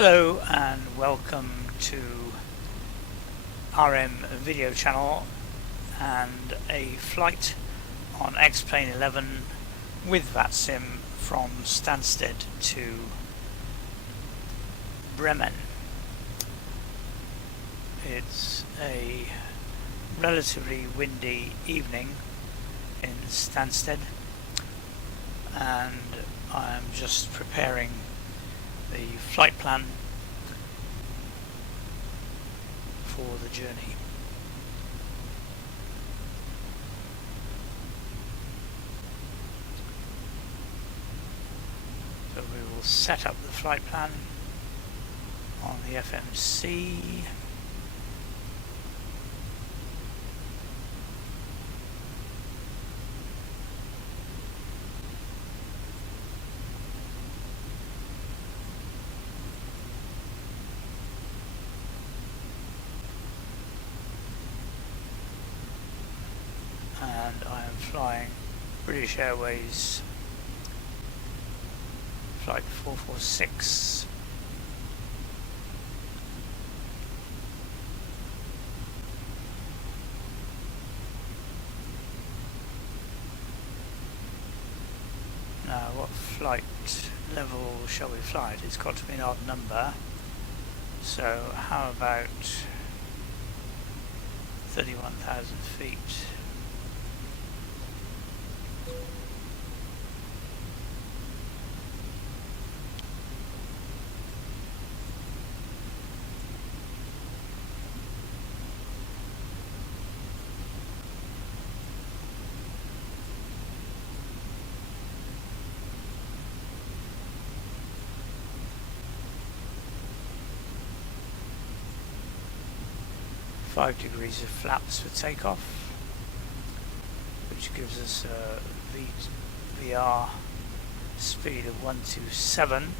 Hello and welcome to RMVideoChannel and a flight on X-Plane 11 with Vatsim from Stansted to Bremen. It's a relatively windy evening in Stansted and I'm just preparing the flight plan for the journey. So we will set up the flight plan on the FMC. And I am flying British Airways flight 446. Now what flight level shall we fly at? It's got to be an odd number, so how about 31,000 feet? Five degrees of flaps for takeoff, which gives us a VR speed of 127.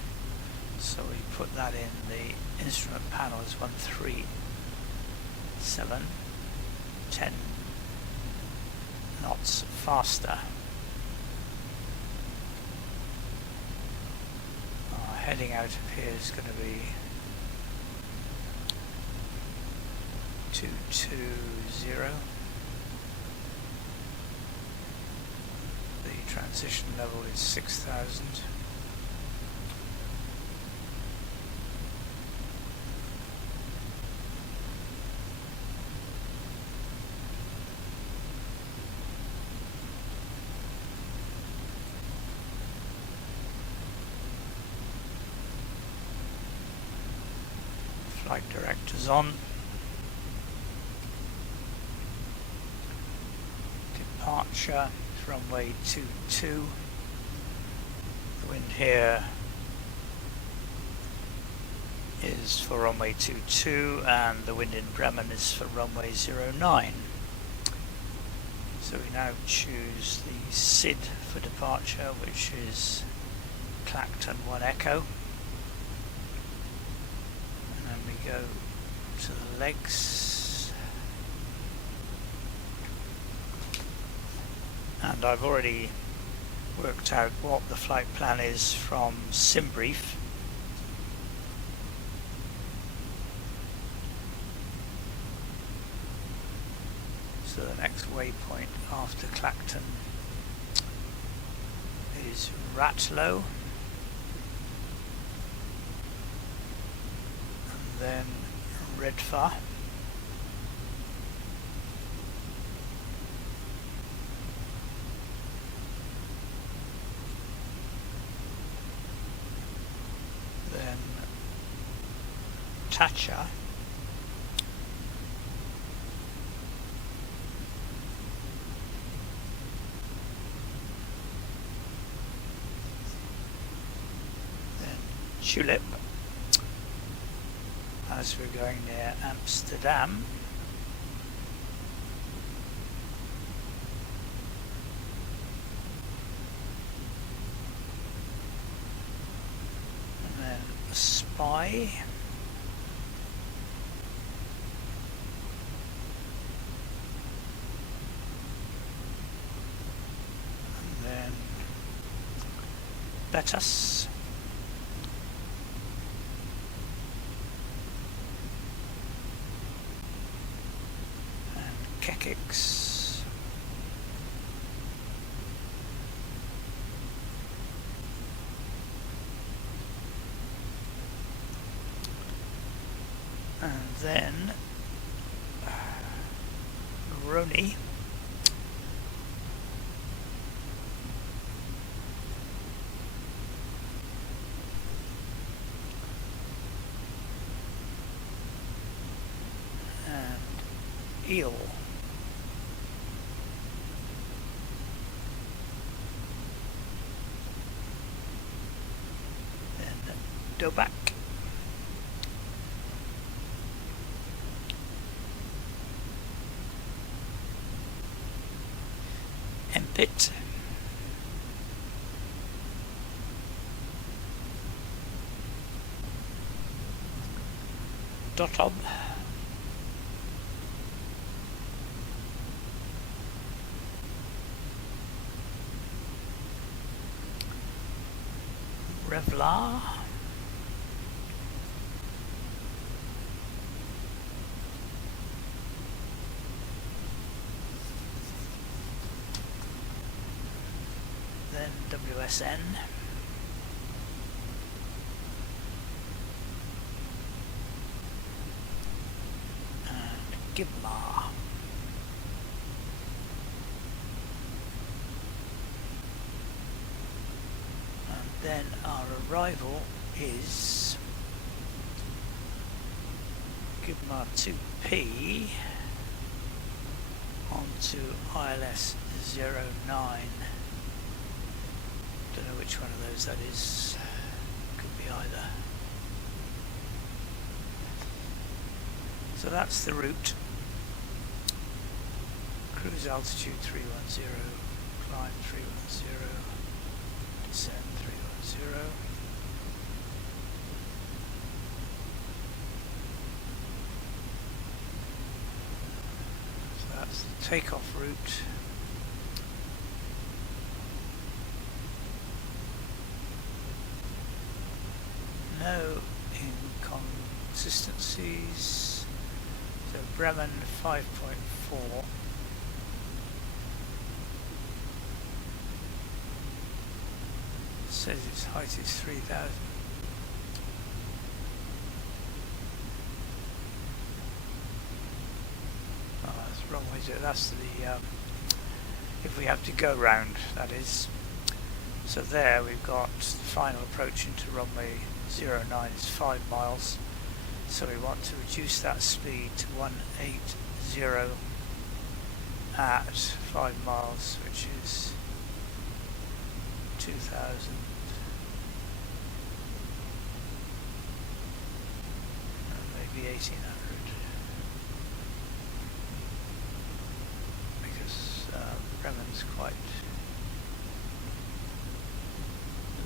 So we put that in the instrument panel as 137, 10 knots faster. Our heading out of here is going to be 220. The transition level is 6,000. Flight director's on. Departure, runway 22. The wind here is for runway 22 and the wind in Bremen is for runway 09. So we now choose the SID for departure, which is Clacton 1 Echo. And then we go to the legs. And I've already worked out what the flight plan is from SimBrief. So the next waypoint after Clacton is Ratlow, and then Redfar. Thatcher, then Tulip as we're going near Amsterdam, and then Spy. Betas, Kekix. And then Roni. And Eel. Then Doback. Empit. Dotob. Revlar. Then WSN. And Gibmar. And then our arrival is Gibmar 2P onto ILS 09. Don't know which one of those that is. Could be either. So that's the route. Cruise altitude 310, climb 310, descend 310. So that's the takeoff route. No inconsistencies. So Bremen 5.4. Says its height is 3,000. Oh, that's the wrong way to do it. That's the if we have to go round, that is. So there we've got the final approach into runway 09 is 5 miles. So we want to reduce that speed to 180 at 5 miles, which is 2,000. Maybe 1,800. Because Bremen's quite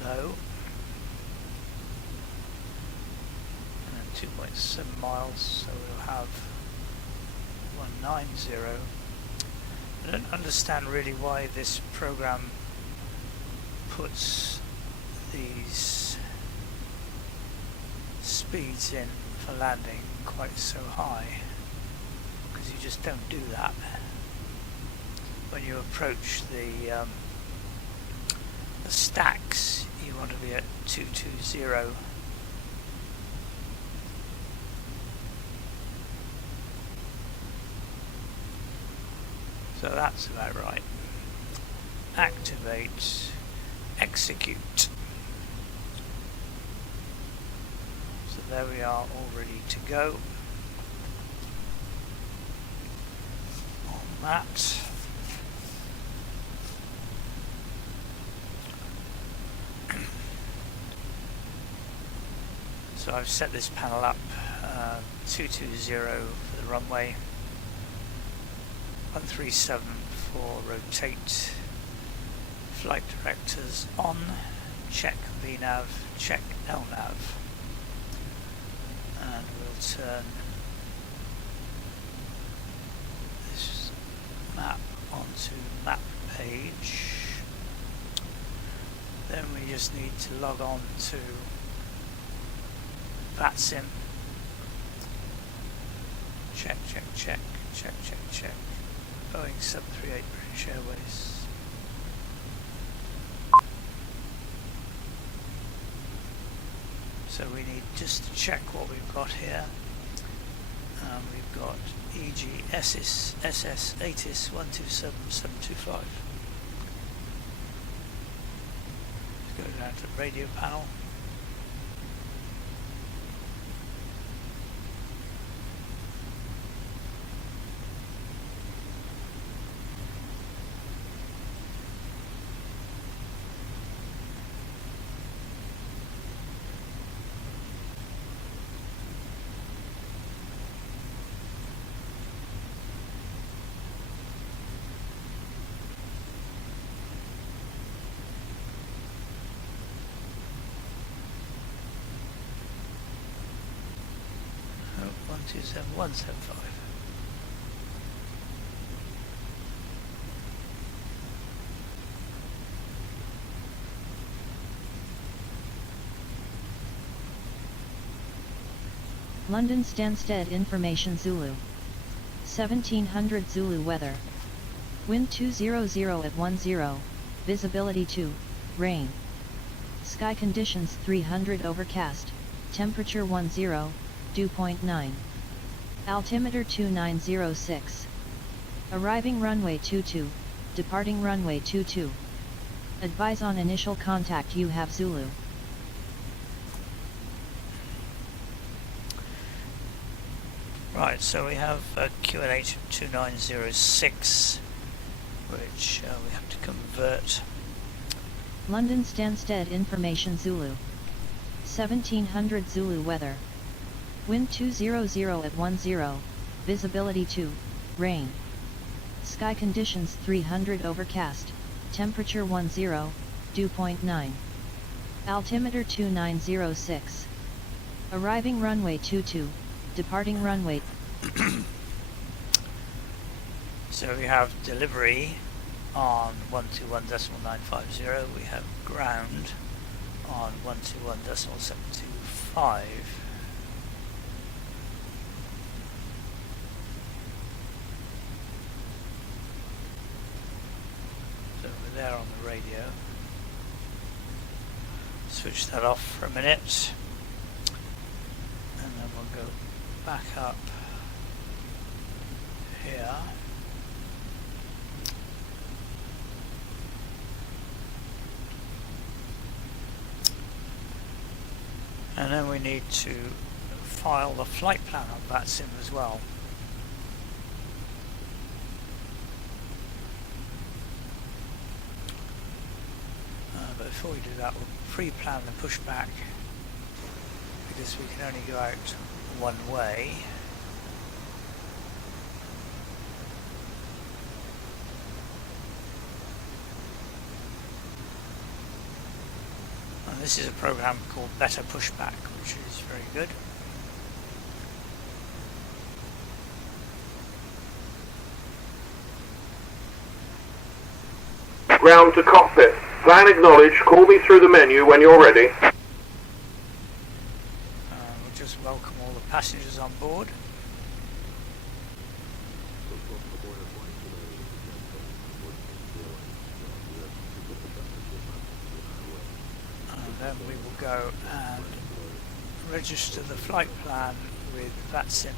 low. And then 2.7 miles, so we'll have 190. I don't understand really why this program puts these speeds in for landing quite so high, because you just don't do that. When you approach the stacks, you want to be at 220. So that's about right. Activate, execute. So there we are, all ready to go on that. So I've set this panel up 220 for the runway, 137 for rotate, flight directors on, check VNav, check LNav, and we'll turn this map onto map page. Then we just need to log on to Vatsim, check, check, check, check, check, check. Boeing 738 British Airways. So we need just to check what we've got here. We've got EGSS ATIS 127725. Let's go down to the radio panel. Oh, 127175. London Stansted Information Zulu. 1700 Zulu weather. Wind 200 at 10, visibility 2, rain. Sky conditions 300 overcast, temperature 10, dew point 9. Altimeter 2906. Arriving runway 22, departing runway 22. Advise on initial contact you have Zulu. Right, so we have QNH 2906, which we have to convert. London Stansted Information Zulu. 1700 Zulu weather. Wind 200 at 10, visibility 2, rain. Sky conditions 300 overcast, temperature 10, dew point 9. Altimeter 2906. Arriving runway 22, departing runway. So we have delivery on 121.950, we have ground on 121.725. So we're there on the radio. Switch that off for a minute, and then we'll go back up here. And then we need to file the flight plan on Vatsim as well. But before we do that, we'll pre-plan the pushback, because we can only go out one way. And this is a program called Better Pushback, which is very good. Ground to cockpit. Plan acknowledged. Call me through the menu when you're ready. We'll just welcome all the passengers on board. And then we will go and register the flight plan with Vatsim.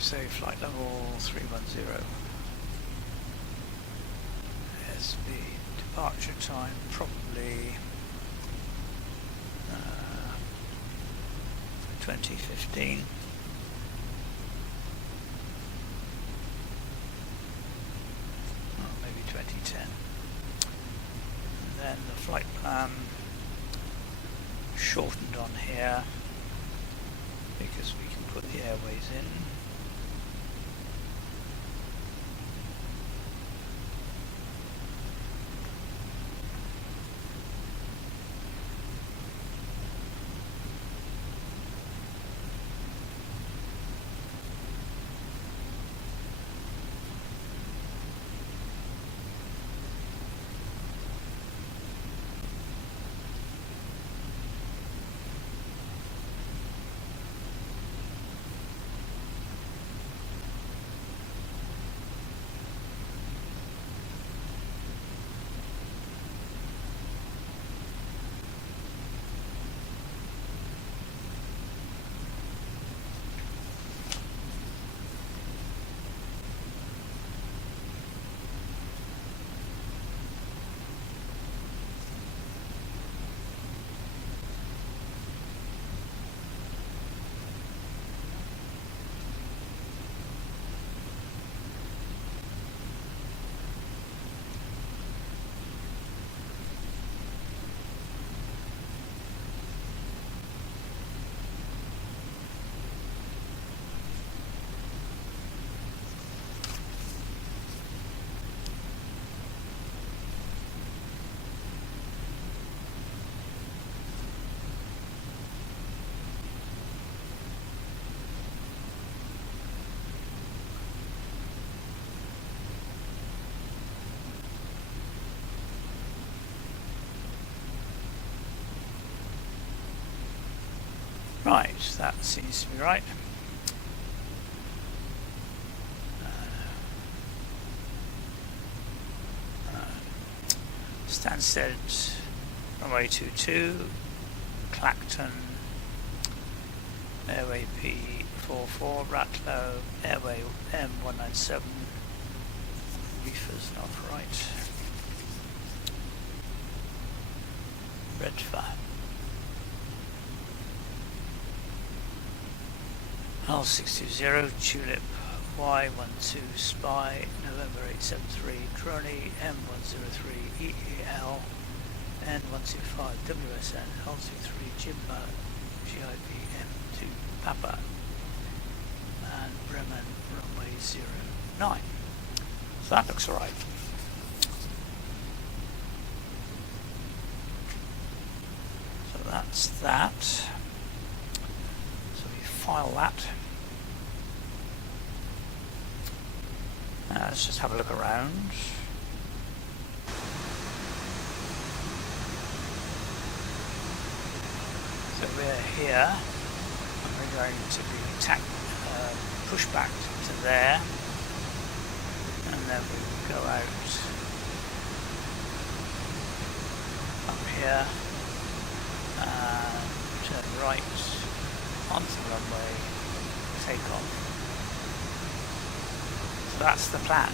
Say flight level 310. SB departure time probably 2015. Or maybe 2010. And then the flight plan shortened on here because we can put the airways in. Right, that seems to be right. Stansted, runway 22, Clacton, airway P44, Ratlow, airway M197, reefers not right, Redfire. L620, Tulip, Y12, Spy, November 873, Droney, M103, EEL, N125, WSN, L23, Jimba, GIB, M2, Papa, and Bremen, runway 09. So that looks alright. So that's that. So we file that. Let's just have a look around. So we're here, and we're going to be pushed back to there, and then we go out up here, and turn right onto the runway, take off. So that's the plan.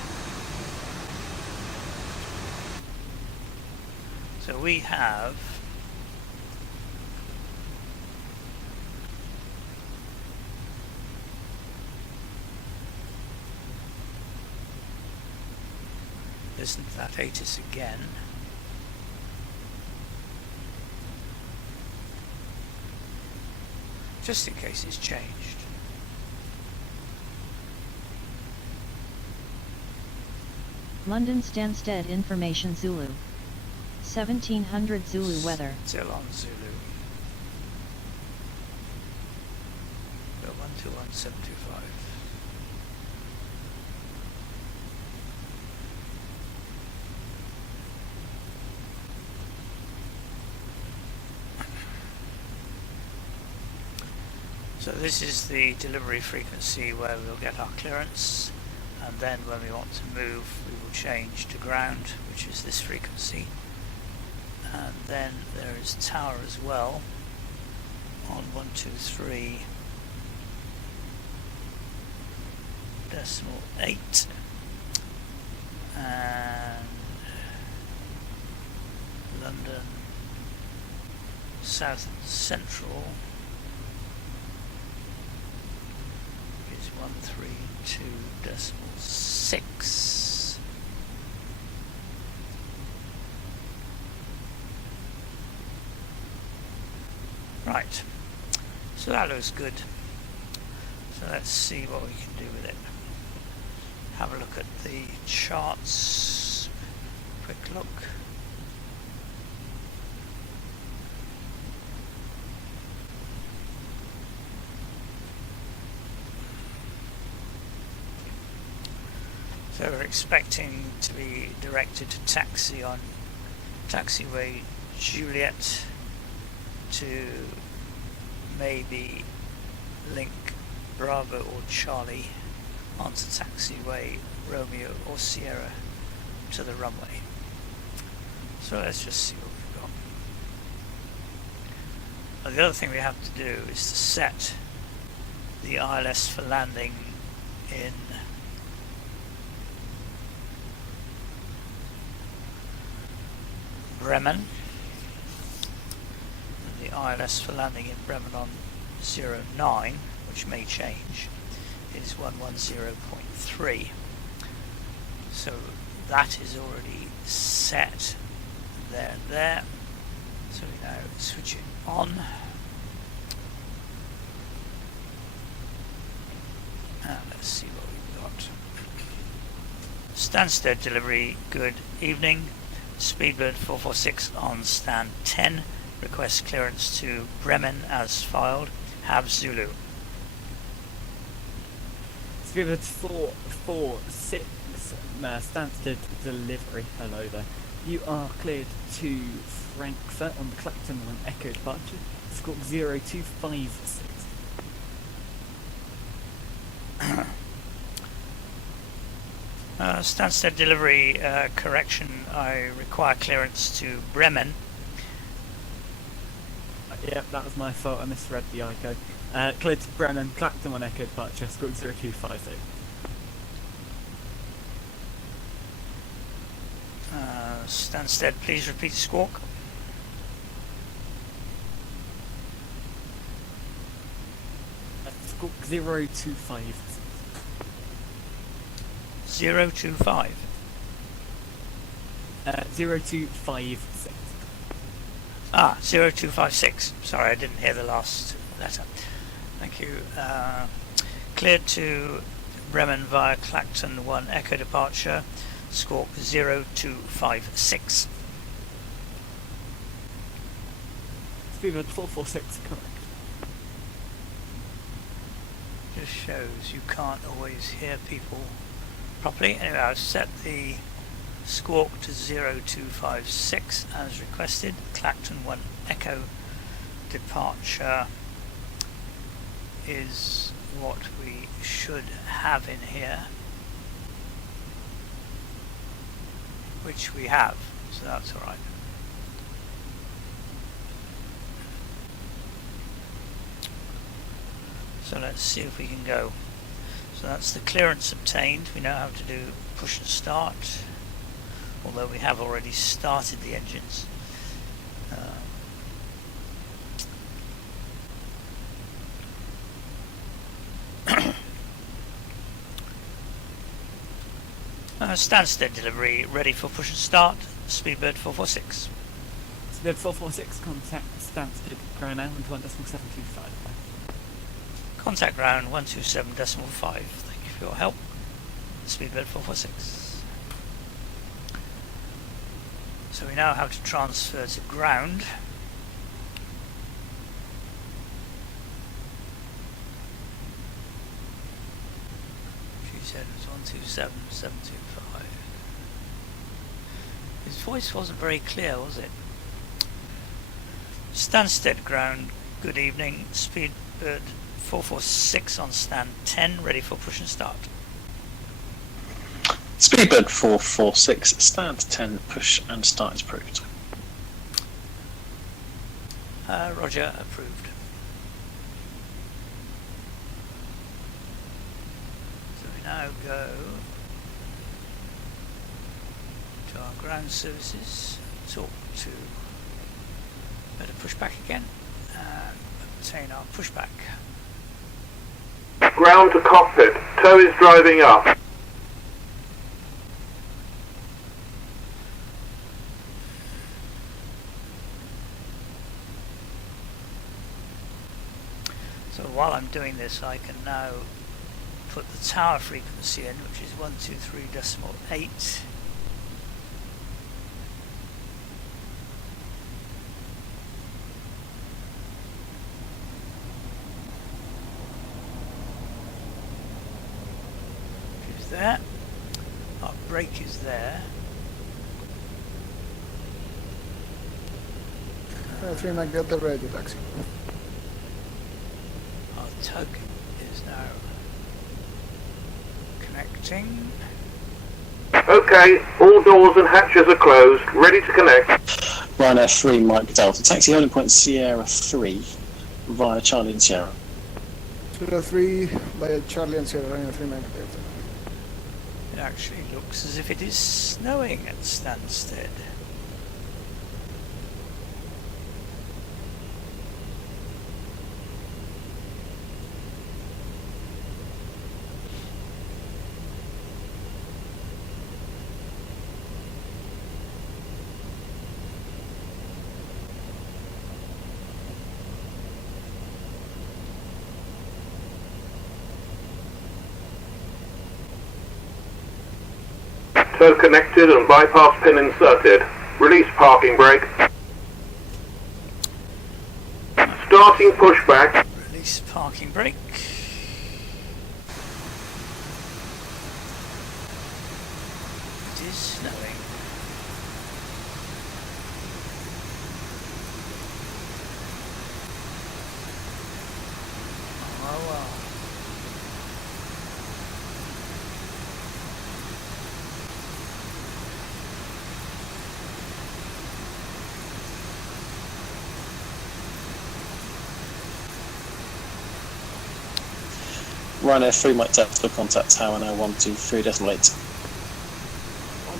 So we have listen to that ATIS again. Just in case it's changed. London Stansted information Zulu. 1700 Zulu weather. Still on Zulu. 121725. So this is the delivery frequency where we'll get our clearance, and then when we want to move we will change to ground, which is this frequency. And then there is tower as well on 123.8, and London South and Central is 132.6. Right, so that looks good. So let's see what we can do with it. Have a look at the charts. Quick look. So we're expecting to be directed to taxi on taxiway Juliet to maybe link Bravo or Charlie onto taxiway Romeo or Sierra to the runway. So let's just see what we've got. Now, the other thing we have to do is to set the ILS for landing in Bremen. The ILS for landing in Bremen on 09, which may change, is 110.3. So that is already set there and there. So we now switch it on. And let's see what we've got. Stansted delivery, good evening. Speedbird 446 on stand 10. Request clearance to Bremen as filed. Have Zulu. Speedbird 446 Stansted delivery. Hello there. You are cleared to Frankfurt on the Clacton on Echo departure. Squawk 0256. Stansted delivery correction. I require clearance to Bremen. Yep, that was my fault. I misread the ICO. Cleared to Bremen, Clacton 1 Echo departure, Squawk 0250. Stansted, please repeat the squawk. Squawk 0256. 025. 0256. 0256. Sorry, I didn't hear the last letter. Thank you. Cleared to Bremen via Clacton 1 Echo departure, squawk 0256. Speedbird 446, correct. Just shows you can't always hear people properly. Anyway, I've set the squawk to 0256 as requested. Clacton 1 Echo departure is what we should have in here, which we have, so that's alright. So let's see if we can go. So that's the clearance obtained. We know how to do push and start, although we have already started the engines. Stansted delivery ready for push and start. Speedbird 446. Speedbird 446, contact Stansted ground now with 1.725. Contact ground 127.5. Thank you for your help. Speedbird 446. So we now have to transfer to ground. She said it was 127.725. His voice wasn't very clear, was it? Stansted ground, good evening. Speedbird 446 on stand 10, ready for push and start. Speedbird 446, stand 10, push and start is approved. Roger, approved. So we now go to our ground services, talk to better pushback again, and obtain our pushback. Ground to cockpit. Tow is driving up. So while I'm doing this, I can now put the tower frequency in, which is 123.8. There. Our brake is there. 3 Mac Delta ready, taxi. Our tug is now connecting. Okay, all doors and hatches are closed, ready to connect. Ryanair 3 Mike Delta, taxi holding point Sierra 3 via Charlie and Sierra. 03 by Charlie and Sierra, Ryanair 3 Mac Delta. It actually looks as if it is snowing at Stansted. Tow connected and bypass pin inserted. Release parking brake. Starting pushback. Release parking brake. It is snowing. Ryanair 3 Mike Delta, contact tower now 123.8.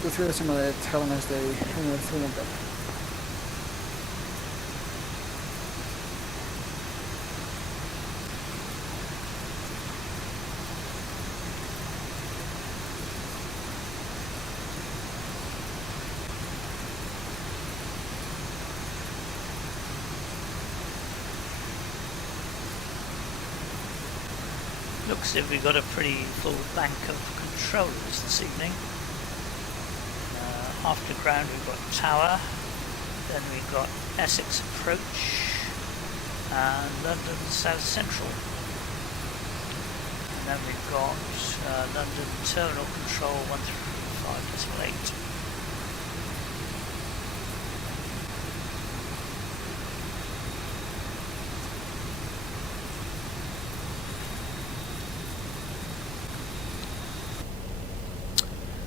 123.8, have a nice day. Ryanair 3 Mike Delta. Looks as if we've got a pretty full bank of controllers this evening. After ground we've got tower, then we've got Essex approach and London South Central. And then we've got London Terminal Control 135.8.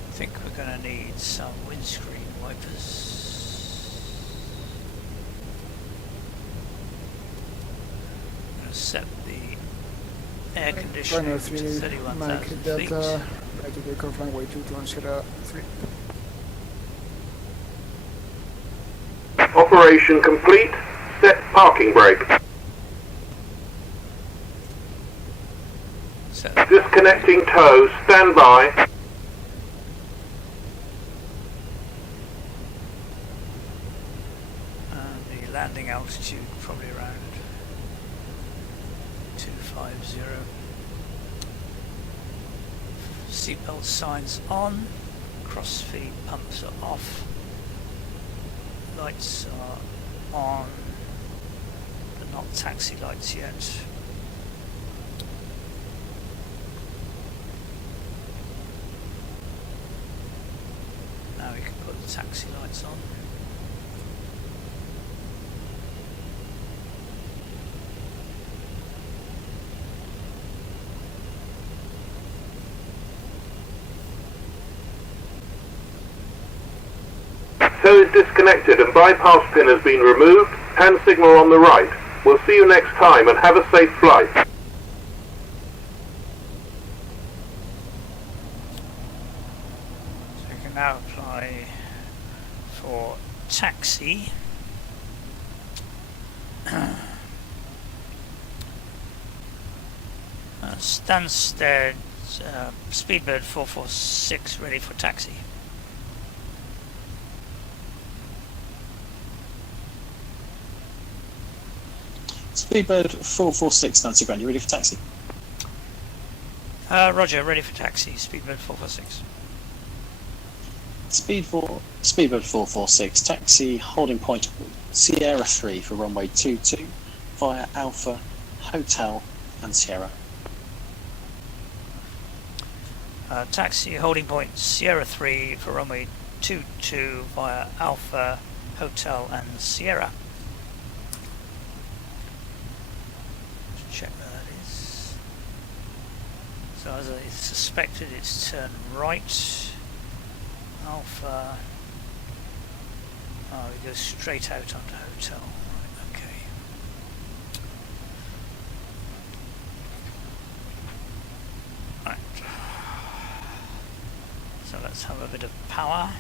I think we're going to need some windscreen wipers. I'm going to set the air conditioning to 31,000 feet. Delta, right to take off runway 2203. Operation complete. Set parking brake. So, Disconnecting tow. Stand by. landing altitude probably around 250. Seatbelt signs on, cross feed pumps are off, lights are on, but not taxi lights yet. Now we can put the taxi lights on. Tow is disconnected and bypass pin has been removed. Hand signal on the right. We'll see you next time and have a safe flight. So we can now apply for taxi. Stansted, Speedbird 446 ready for taxi. Speedbird 446, Nancy Grand, you ready for taxi? Roger, ready for taxi, Speedbird 446. Speedbird 446, taxi, holding point Sierra 3 for runway 22 via Alpha, Hotel and Sierra. Taxi, holding point Sierra 3 for runway 22 via Alpha, Hotel and Sierra. Check where that is. So as I suspected, it's turn right. Alpha. Oh, we go straight out onto Hotel. Right, okay. Right. So let's have a bit of power.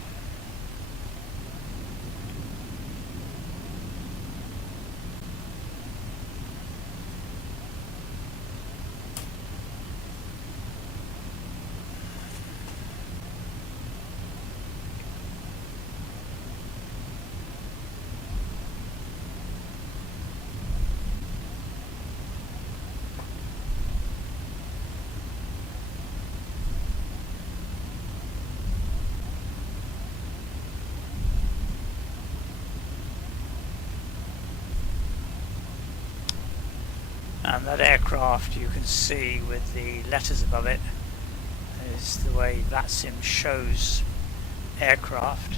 And that aircraft you can see with the letters above it is the way Vatsim shows aircraft.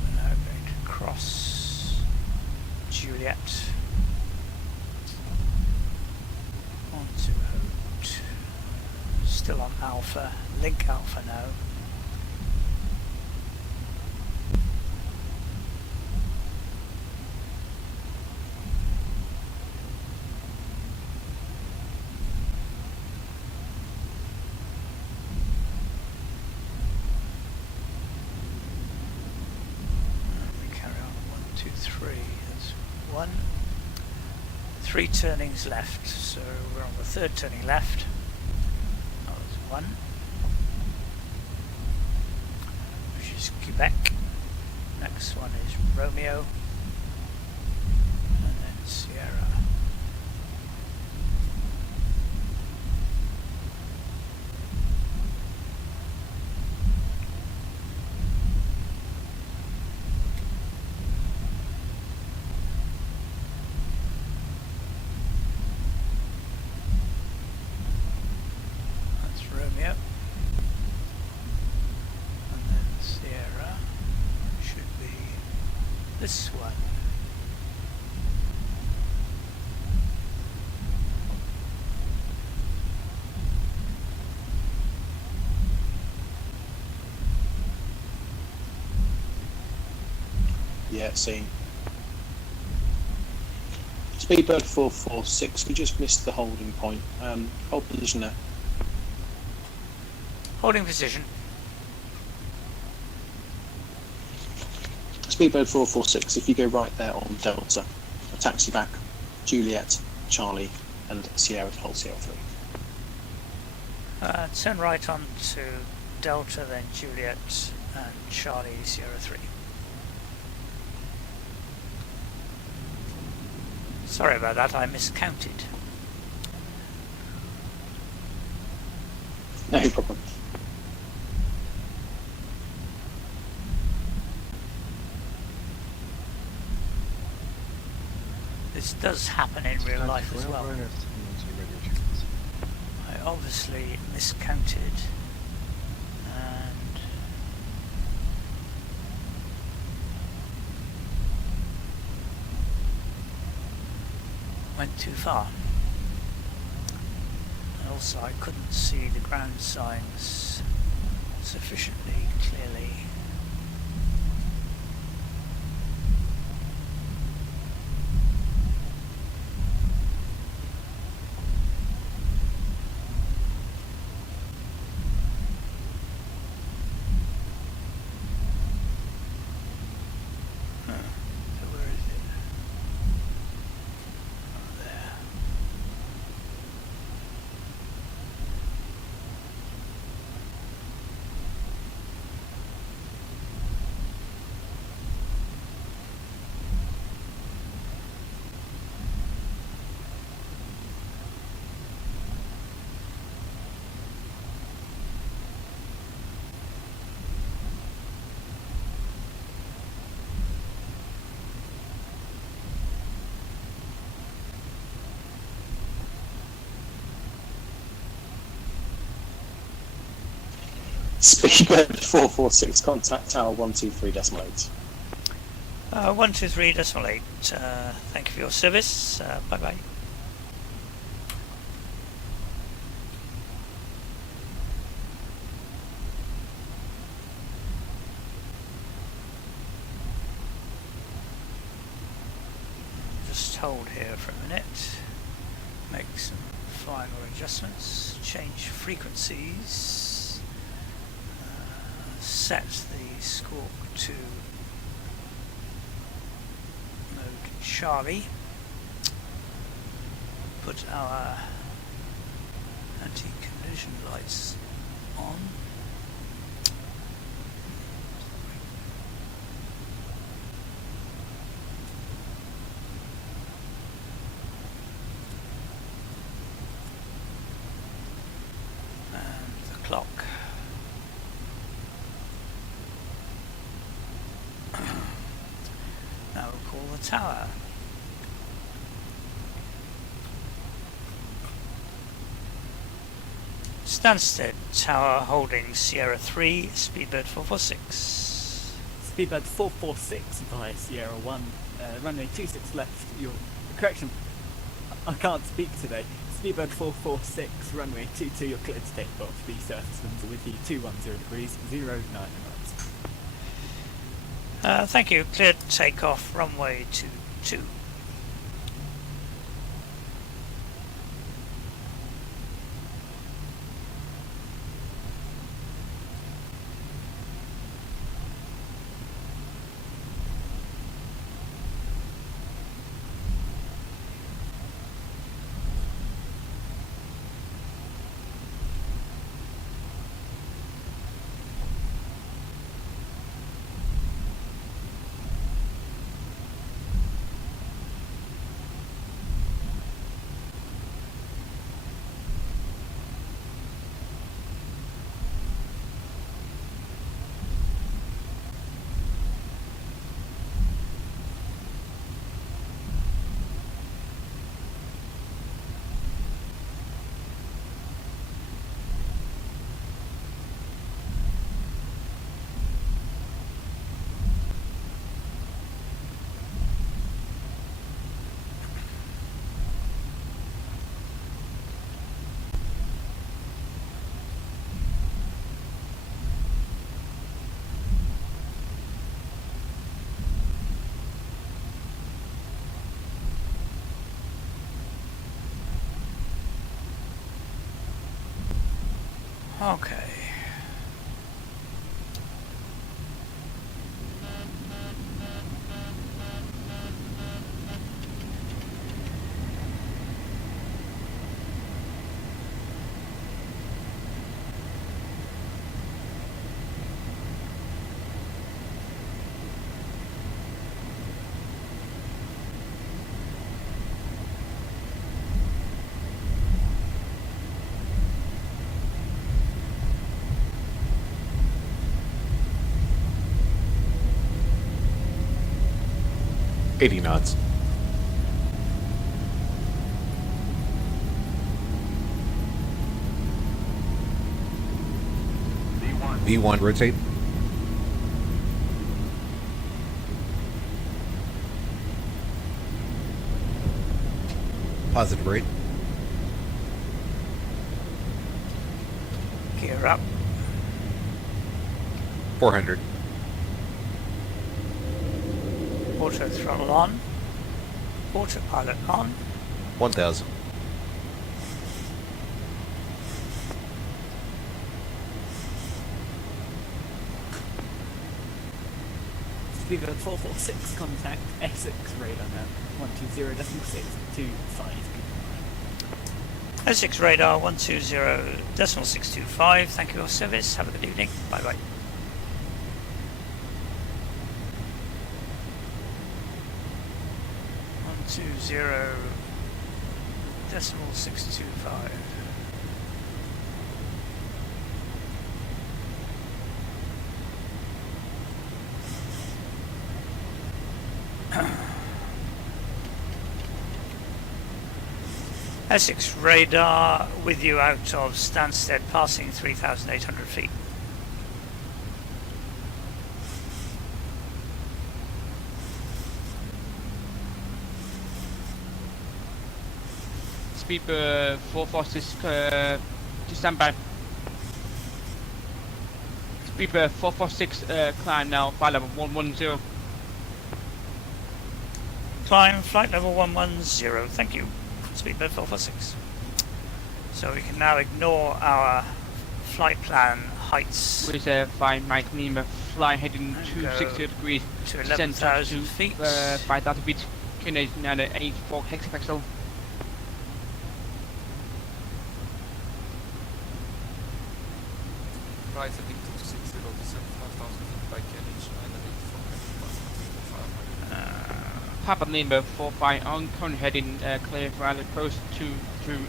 We're now going to cross Juliet onto Hoot. Still on Alpha, link Alpha now. 1. 3 turnings left, so we're on the 3rd turning left. That was 1, which is Quebec. Next one is Romeo, and then Sierra. Romeo, and then Sierra should be this one. Yeah, seen. Speedbird 446, we just missed the holding point. Hold position there. Holding position. Speedbird 446, if you go right there on Delta, a taxi back, Juliet, Charlie, and Sierra to hold Sierra 3. Turn right on to Delta, then Juliet, and Charlie, Sierra 3. Sorry about that, I miscounted. No problem. This does happen in real life as well. I obviously miscounted and went too far. And also I couldn't see the ground signs sufficiently clearly. Speedbird 446, contact tower 123.8. 123.8. Thank you for your service. Bye bye. Just hold here for a minute. Make some final adjustments. Change frequencies. Set the squawk to mode Charlie. Put our anti-collision lights on. And the clock. Now we'll call the tower. Stansted Tower holding Sierra 3, Speedbird 446. Speedbird 446 via Sierra 1, runway 26 left, your correction, I can't speak today. Speedbird 446, runway 22, you're cleared to take off. The surface winds are with you, 210 degrees, 09 knots. Thank you, cleared takeoff, runway 22. Okay. $80 knots. V1 rotate. Positive rate. Gear up. 400. Auto throttle on. Autopilot on. 1000. Speedbird 446, contact Essex radar now. 120.625. Essex radar 120.625. Thank you for your service. Have a good evening. Bye bye. Two zero decimal 625. Essex radar with you out of Stansted, passing 3,800 feet. Speedbird 446 to stand by. Speedbird 446 climb now, flight level 110. Climb flight level 110, thank you. Speedbird 446. So we can now ignore our flight plan heights. With flying Mike Lima, fly heading 260 degrees to 11,000 feet. 5,000 feet, Canadian 84 hexapixel. Right heading 260, descent 5,000 feet by Canadian 84. Papa Lima 45 on current heading clear for approach to through.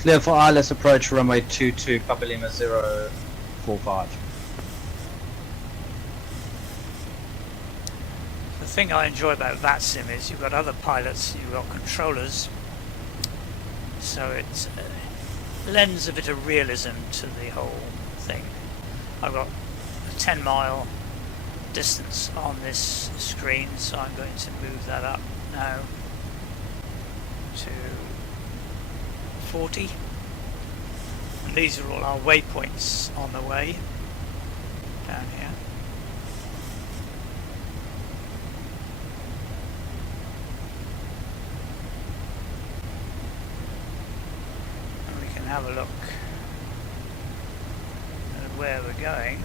Clear for ILS approach runway 22, Papa Lima 045. The thing I enjoy about Vatsim is you've got other pilots, you've got controllers, so it lends a bit of realism to the whole thing. I've got a 10-mile distance on this screen, so I'm going to move that up now to 40. And these are all our waypoints on the way down here. And we can have a look at where we're going.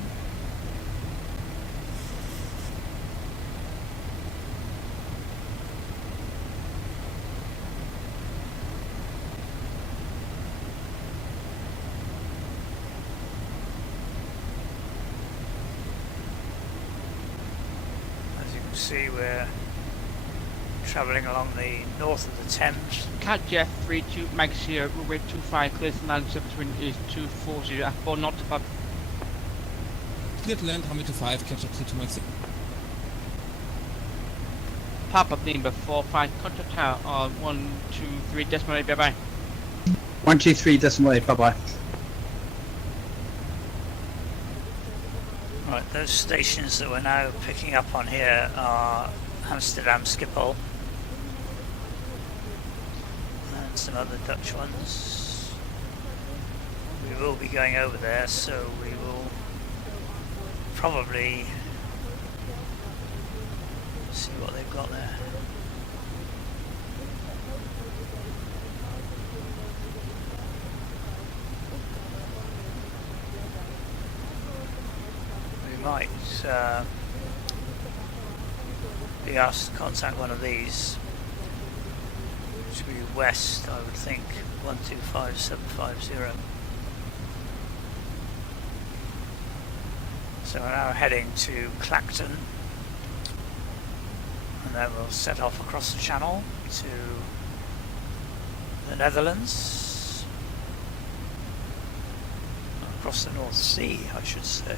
See, we're travelling along the north of the Thames. Cat Jeff 32 Mag 0, runway 25, clear to land between is 240 at 4 knots above. Clear to land, runway 25, catch up 32 Mag 0. Papa Lima 45, contact tower on 123 decimal 8, bye bye. 123 decimal 8, bye bye. Right, those stations that we're now picking up on here are Amsterdam Schiphol and some other Dutch ones. We will be going over there, so we will probably see what they've got there. be asked to contact one of these, which would be west, I would think, 125750. So we're now heading to Clacton, and then we'll set off across the channel to the Netherlands, across the North Sea, I should say.